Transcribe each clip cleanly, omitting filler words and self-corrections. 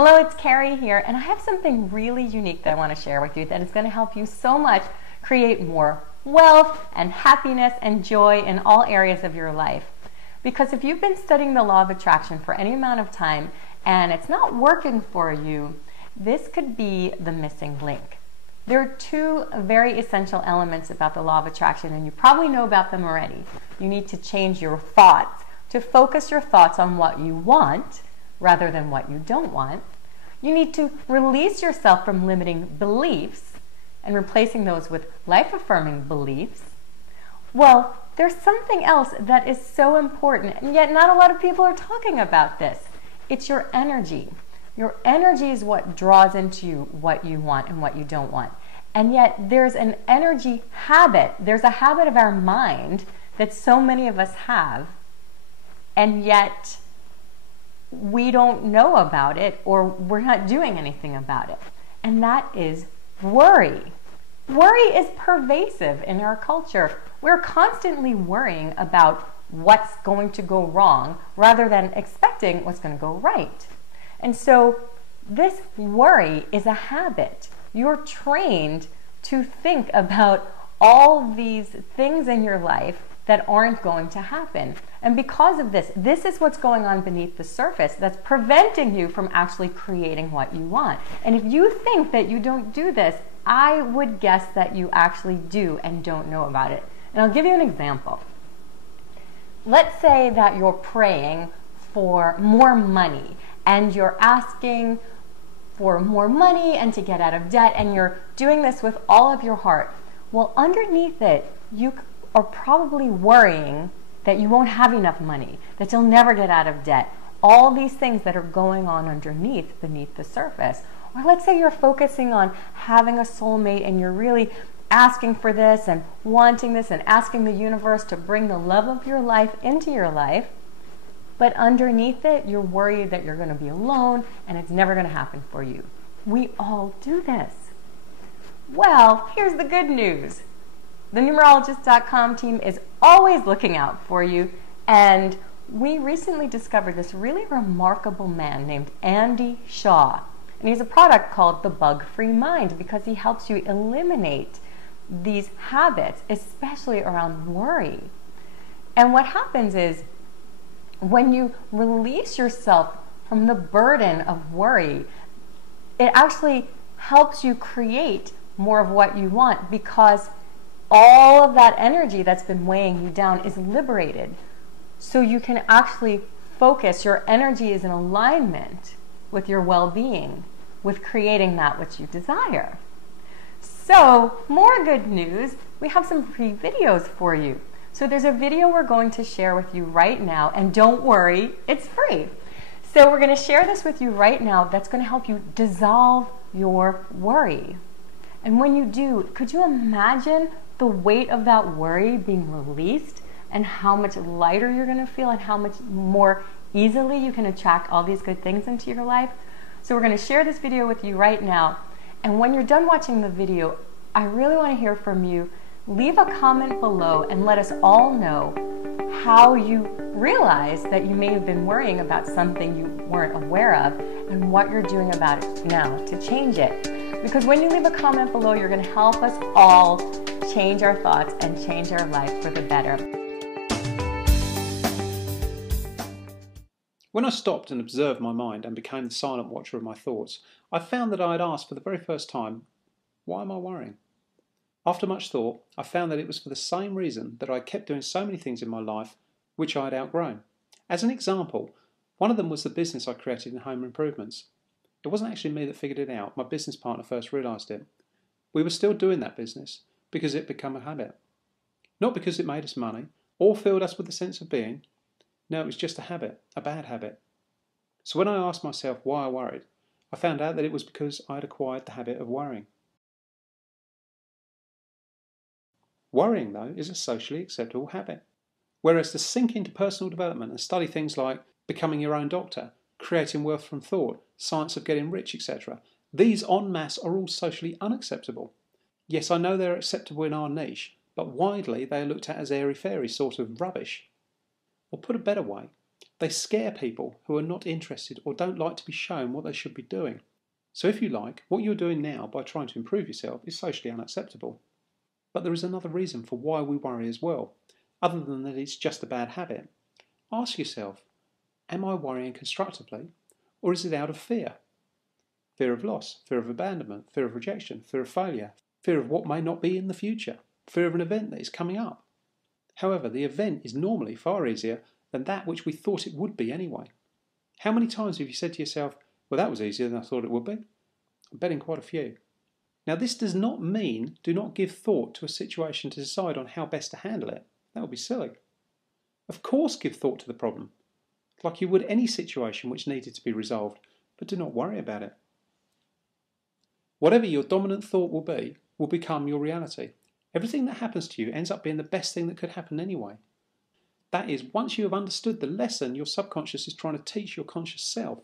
Hello, it's Carrie here, and I have something really unique that I want to share with you that is going to help you so much create more wealth and happiness and joy in all areas of your life. Because if you've been studying the law of attraction for any amount of time and it's not working for you, this could be the missing link. There are two very essential elements about the law of attraction, and you probably know about them already. You need to change your thoughts, to focus your thoughts on what you want rather than what you don't want. You need to release yourself from limiting beliefs and replacing those with life-affirming beliefs. Well, there's something else that is so important, and yet not a lot of people are talking about this. It's your energy. Your energy is what draws into you what you want and what you don't want. And yet there's an energy habit. There's a habit of our mind that so many of us have, and yet we don't know about it, or we're not doing anything about it. And that is worry. Worry is pervasive in our culture. We're constantly worrying about what's going to go wrong rather than expecting what's going to go right. And so this worry is a habit. You're trained to think about all these things in your life that aren't going to happen. And because of this, this is what's going on beneath the surface that's preventing you from actually creating what you want. And if you think that you don't do this, I would guess that you actually do and don't know about it. And I'll give you an example. Let's say that you're praying for more money, and you're asking for more money and to get out of debt, and you're doing this with all of your heart. Well, underneath it, you are probably worrying that you won't have enough money, that you'll never get out of debt. All these things that are going on underneath, beneath the surface. Or let's say you're focusing on having a soulmate and you're really asking for this and wanting this and asking the universe to bring the love of your life into your life. But underneath it, you're worried that you're going to be alone and it's never going to happen for you. We all do this. Well, here's the good news. The Numerologist.com team is always looking out for you, and we recently discovered this really remarkable man named Andy Shaw. And he's a product called the Bug-Free Mind because he helps you eliminate these habits, especially around worry. And what happens is when you release yourself from the burden of worry, it actually helps you create more of what you want, because all of that energy that's been weighing you down is liberated. So you can actually focus, your energy is in alignment with your well-being, with creating that which you desire. So, more good news, we have some free videos for you. So there's a video we're going to share with you right now, and don't worry, it's free. So we're going to share this with you right now that's going to help you dissolve your worry. And when you do, could you imagine the weight of that worry being released, and how much lighter you're going to feel, and how much more easily you can attract all these good things into your life? So we're going to share this video with you right now. And when you're done watching the video, I really want to hear from you. Leave a comment below and let us all know how you realize that you may have been worrying about something you weren't aware of, and what you're doing about it now to change it. Because when you leave a comment below, you're going to help us all change our thoughts and change our life for the better. When I stopped and observed my mind and became the silent watcher of my thoughts, I found that I had asked for the very first time, why am I worrying? After much thought, I found that it was for the same reason that I kept doing so many things in my life which I had outgrown. As an example, one of them was the business I created in home improvements. It wasn't actually me that figured it out. My business partner first realised it. We were still doing that business because it had become a habit. Not because it made us money or filled us with a sense of being. No, it was just a habit, a bad habit. So when I asked myself why I worried, I found out that it was because I had acquired the habit of worrying. Worrying, though, is a socially acceptable habit. Whereas to sink into personal development and study things like becoming your own doctor, creating wealth from thought, science of getting rich, etc., these en masse are all socially unacceptable. Yes, I know they're acceptable in our niche, but widely they are looked at as airy-fairy sort of rubbish. Or put a better way, They scare people who are not interested or don't like to be shown what they should be doing. So if you like, what you're doing now by trying to improve yourself is socially unacceptable. But there is another reason for why we worry as well, other than that it's just a bad habit. Ask yourself, am I worrying constructively, or is it out of fear? Fear of loss, fear of abandonment, fear of rejection, fear of failure, fear of what may not be in the future, fear of an event that is coming up. However, the event is normally far easier than that which we thought it would be anyway. How many times have you said to yourself, well, that was easier than I thought it would be? I'm betting quite a few. Now, this does not mean do not give thought to a situation to decide on how best to handle it. That would be silly. Of course, give thought to the problem, like you would any situation which needed to be resolved, but do not worry about it. Whatever your dominant thought will become your reality. Everything that happens to you ends up being the best thing that could happen anyway. That is, once you have understood the lesson your subconscious is trying to teach your conscious self.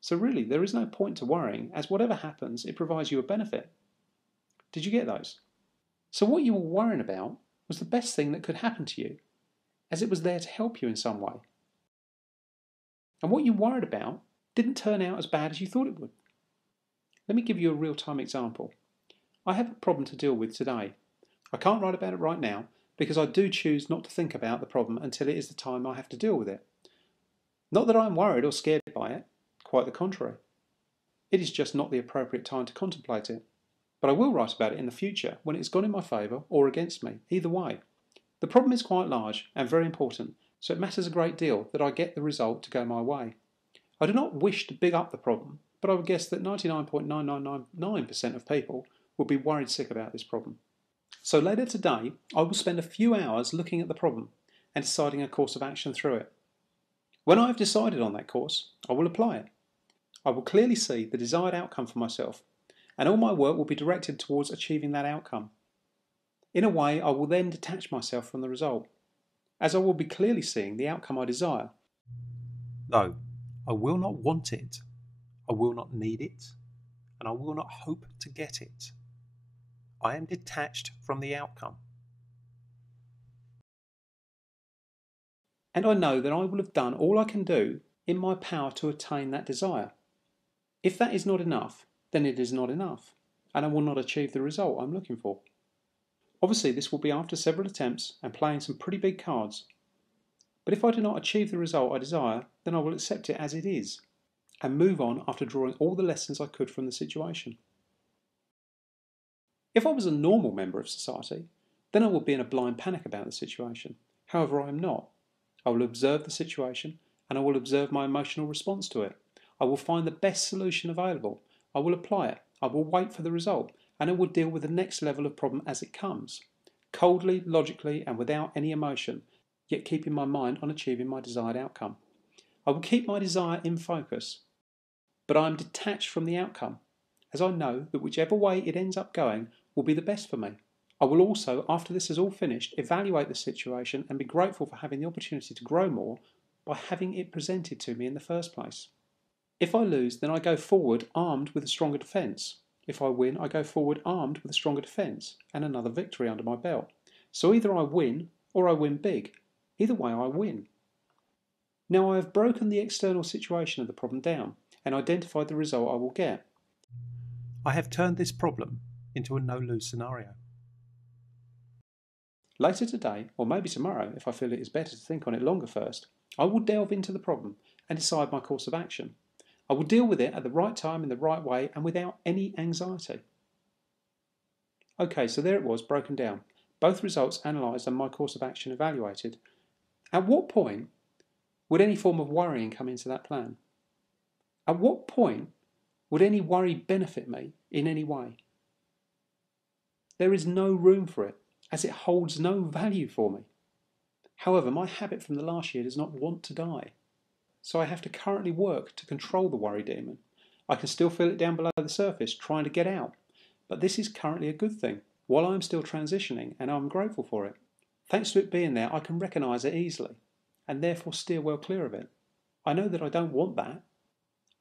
So really, there is no point to worrying, as whatever happens, it provides you a benefit. Did you get those? So what you were worrying about was the best thing that could happen to you, as it was there to help you in some way. And what you worried about didn't turn out as bad as you thought it would. Let me give you a real-time example. I have a problem to deal with today. I can't write about it right now because I do choose not to think about the problem until it is the time I have to deal with it. Not that I'm worried or scared by it, quite the contrary. It is just not the appropriate time to contemplate it. But I will write about it in the future when it's gone in my favour or against me, either way. The problem is quite large and very important, so it matters a great deal that I get the result to go my way. I do not wish to big up the problem, but I would guess that 99.9999% of people will be worried sick about this problem. So later today, I will spend a few hours looking at the problem and deciding a course of action through it. When I have decided on that course, I will apply it. I will clearly see the desired outcome for myself, and all my work will be directed towards achieving that outcome. In a way, I will then detach myself from the result, as I will be clearly seeing the outcome I desire. Though I will not want it, I will not need it, and I will not hope to get it. I am detached from the outcome. And I know that I will have done all I can do in my power to attain that desire. If that is not enough, then it is not enough, and I will not achieve the result I'm looking for. Obviously, this will be after several attempts and playing some pretty big cards. But if I do not achieve the result I desire, then I will accept it as it is, and move on after drawing all the lessons I could from the situation. If I was a normal member of society, then I would be in a blind panic about the situation. However, I am not. I will observe the situation, and I will observe my emotional response to it. I will find the best solution available. I will apply it. I will wait for the result, and I will deal with the next level of problem as it comes, coldly, logically, and without any emotion, yet keeping my mind on achieving my desired outcome. I will keep my desire in focus, but I am detached from the outcome, as I know that whichever way it ends up going will be the best for me. I will also, after this is all finished, evaluate the situation and be grateful for having the opportunity to grow more by having it presented to me in the first place. If I lose, then I go forward armed with a stronger defence. If I win, I go forward armed with a stronger defence and another victory under my belt. So either I win or I win big. Either way, I win. Now I have broken the external situation of the problem down and identified the result I will get. I have turned this problem into a no-lose scenario. Later today, or maybe tomorrow, if I feel it is better to think on it longer first, I will delve into the problem and decide my course of action. I will deal with it at the right time in the right way and without any anxiety. Okay, so there it was, broken down. Both results analysed and my course of action evaluated. At what point would any form of worrying come into that plan? At what point would any worry benefit me in any way? There is no room for it, as it holds no value for me. However, my habit from the last year does not want to die. So I have to currently work to control the worry demon. I can still feel it down below the surface, trying to get out. But this is currently a good thing, while I am still transitioning, and I'm grateful for it. Thanks to it being there, I can recognise it easily, and therefore steer well clear of it. I know that I don't want that.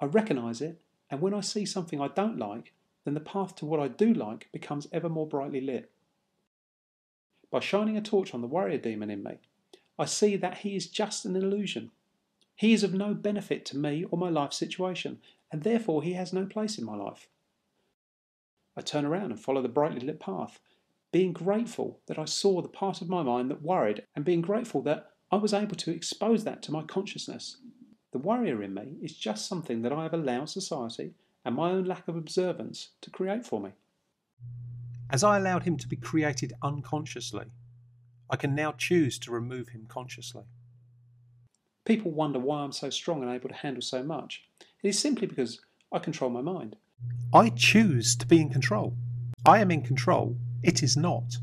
I recognise it, and when I see something I don't like, then the path to what I do like becomes ever more brightly lit. By shining a torch on the warrior demon in me, I see that he is just an illusion. He is of no benefit to me or my life situation, and therefore he has no place in my life. I turn around and follow the brightly lit path, being grateful that I saw the part of my mind that worried, and being grateful that I was able to expose that to my consciousness. The worrier in me is just something that I have allowed society and my own lack of observance to create for me. As I allowed him to be created unconsciously, I can now choose to remove him consciously. People wonder why I'm so strong and able to handle so much. It is simply because I control my mind. I choose to be in control. I am in control. It is not.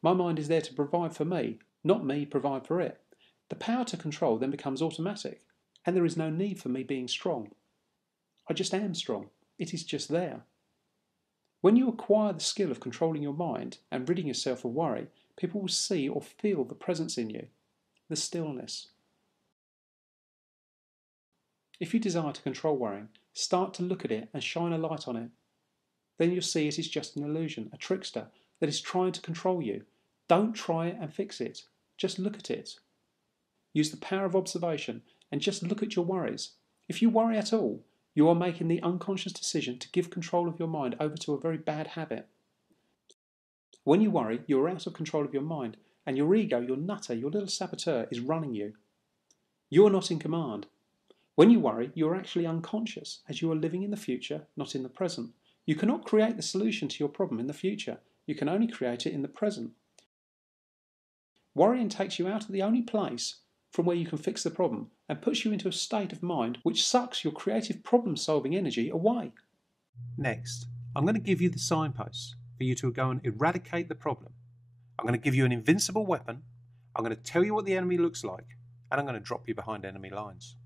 My mind is there to provide for me, not me provide for it. The power to control then becomes automatic, and there is no need for me being strong. I just am strong. It is just there. When you acquire the skill of controlling your mind and ridding yourself of worry, people will see or feel the presence in you, the stillness. If you desire to control worrying, start to look at it and shine a light on it. Then you'll see it is just an illusion, a trickster that is trying to control you. Don't try it and fix it. Just look at it. Use the power of observation and just look at your worries. If you worry at all, you are making the unconscious decision to give control of your mind over to a very bad habit. When you worry, you are out of control of your mind, and your ego, your nutter, your little saboteur is running you. You are not in command. When you worry, you are actually unconscious, as you are living in the future, not in the present. You cannot create the solution to your problem in the future. You can only create it in the present. Worrying takes you out of the only place from where you can fix the problem and puts you into a state of mind which sucks your creative problem-solving energy away. Next, I'm going to give you the signposts for you to go and eradicate the problem. I'm going to give you an invincible weapon, I'm going to tell you what the enemy looks like, and I'm going to drop you behind enemy lines.